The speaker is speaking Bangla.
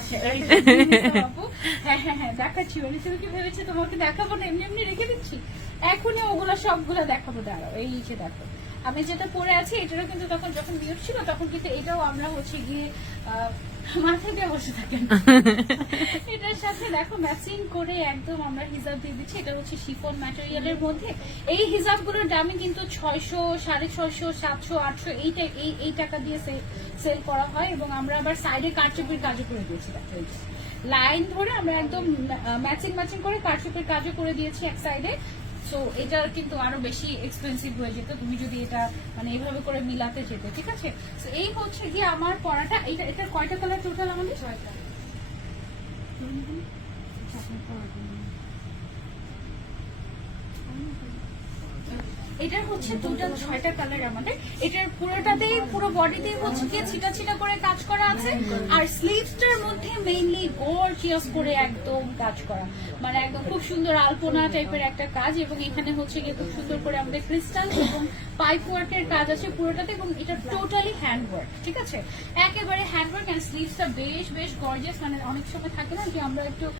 আচ্ছা এই আপু, হ্যাঁ হ্যাঁ হ্যাঁ দেখাচ্ছি। মানে তুমি কি ভেবেছো তোমাকে দেখাবো না, এমনি এমনি রেখে দিচ্ছি? এখনই ওগুলো সবগুলো দেখাবো, দাঁড়াও। এই যে দেখো আমি যেটা পরে আছি, এটারও কিন্তু তখন যখন মিউট ছিল তখন কিন্তু এটাও আমরা হচ্ছে গিয়ে মাথায় দিয়ে বসে থাকেন। এটার সাথে দেখো ম্যাচিং করে একদম আমরা হিজাব দিয়ে দিচ্ছি। এটা হচ্ছে শিফন ম্যাটেরিয়ালের মধ্যে। এই হিজাবগুলোর দামই কিন্তু 600, 650, 700, 800 এই টাকা দিয়ে সেল করা হয়। এবং আমরা আবার সাইডে কারচুপির কাজও করে দিয়েছি। দেখো এই যে লাইন ধরে আমরা একদম ম্যাচিং করে কারচুপির কাজও করে দিয়েছি এক সাইডে। সো এটা কিন্তু আরো বেশি এক্সপেন্সিভ হয়ে যেত তুমি যদি এটা মানে এইভাবে করে মিলাতে যেতে, ঠিক আছে? তো এই হচ্ছে গিয়ে আমার পড়াটা। এটা কয়টা কালার টোটাল আমাদের? 6টা। এটার হচ্ছে টোটাল 6টা কালার আমাদের। এটার পুরোটাতেই পুরো বডিতেই হচ্ছে গিয়ে ছিটা করে কাজ করা আছে। আর স্লিভসটার মধ্যে মেইনলি গর্জিয়াস করে একদম কাজ করা, মানে একদম খুব সুন্দর আলপনা টাইপের একটা কাজ। এবং এখানে হচ্ছে গিয়ে খুব সুন্দর করে আমাদের ক্রিস্টাল এবং পাইপ ওয়ার্কের কাজ আছে পুরোটাতে। এবং এটা টোটালি হ্যান্ড ওয়ার্ক, ঠিক আছে? একেবারে হ্যান্ড ওয়ার্ক। এন্ড স্লিভসটা বেশ গর্জিয়াস, মানে অনেক সময় থাকে না যে আমরা একটু